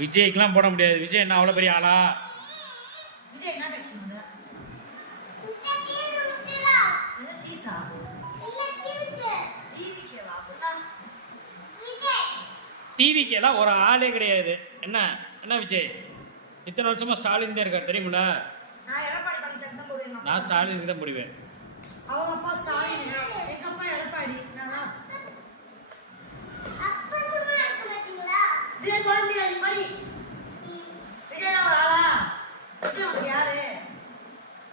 விஜய்க்குலாம் போட முடியாது. விஜய் என்ன அவ்வளோ பெரிய ஆளா? விஜய் என்ன கட்சி வந்து டிவிக்கெல்லாம் ஒரு ஆளே கிடையாது. என்ன என்ன விஜய் இத்தனை வருஷமா ஸ்டாலின் தான் இருக்கார் தெரியுமில. நான் ஸ்டாலினுக்கு தான் போடுவேன். அவங்க அப்பா ஸ்டாலின், எங்க அப்பா எடப்பாடி. விஜய் போட முடியாது. மணி விஜய் ஒரு ஆளா? விஜய் உனக்கு யாரு?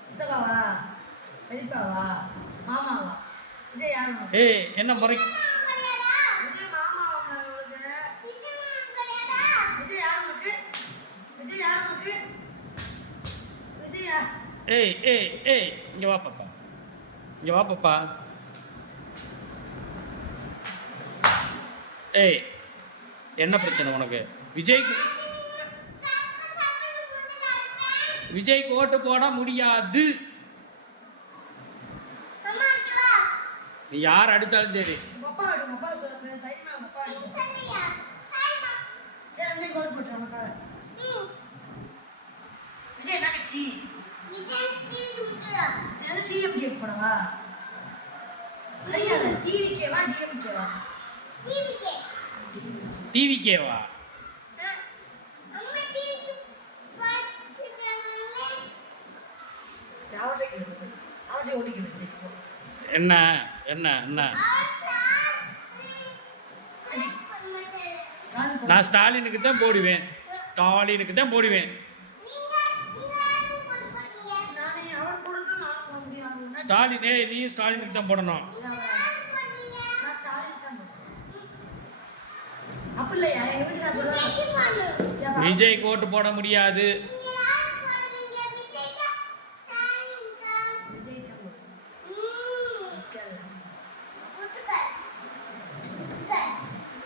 சித்தப்பாவா, பெரியப்பாவா, மாமாவா? விஜய் யாரு? ஏய் என்ன முறை? விஜய் மாமாவா உங்களுக்கு? விஜய் யாரு உனக்கு? விஜய் யாரு உனக்கு? விஜயா? ஏய் ஏய் ஏய் இங்க வா பாப்பா, இங்க வா பாப்பா. ஏய் என்ன பிரச்சனை உனக்கு? விஜய்க்கு ஓட்டு போட முடியாது. நீ யார் அடிச்சாலும் சரி. டிவிக்கேவா? என்ன என்ன என்ன? நான் ஸ்டாலினுக்கு தான் போடுவேன். ஸ்டாலினுக்கு தான் போடுவேன். ஸ்டாலினே நீயும் ஸ்டாலினுக்கு தான் போடணும். விஜய்க்கு ஓட்டு போட முடியாது.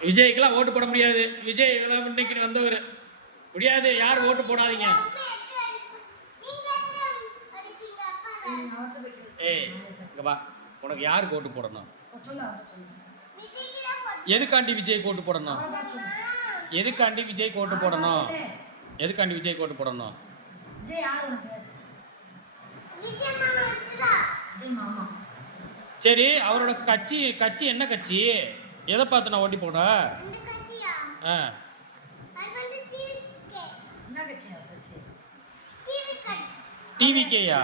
விஜய்க்கெல்லாம் ஓட்டு போட முடியாது. விஜய் இன்னைக்கு வந்தவர் முடியாது. யாரும் ஓட்டு போடாதீங்க. ஏய் இங்க வா, உனக்கு யாருக்கு ஓட்டு போடணும்? எதுக்காண்டி விஜய்க்கு ஓட்டு போடணும்? எதுக்காண்டி விஜய்க்கு ஓட்டு போடணும்? எதுக்காண்டி விஜய்க்கு ஓட்டு போடணும்? சரி அவரோட கட்சி என்ன கட்சி? எதை பார்த்து நான் ஓட்டி போட? டிவிக்கேயா?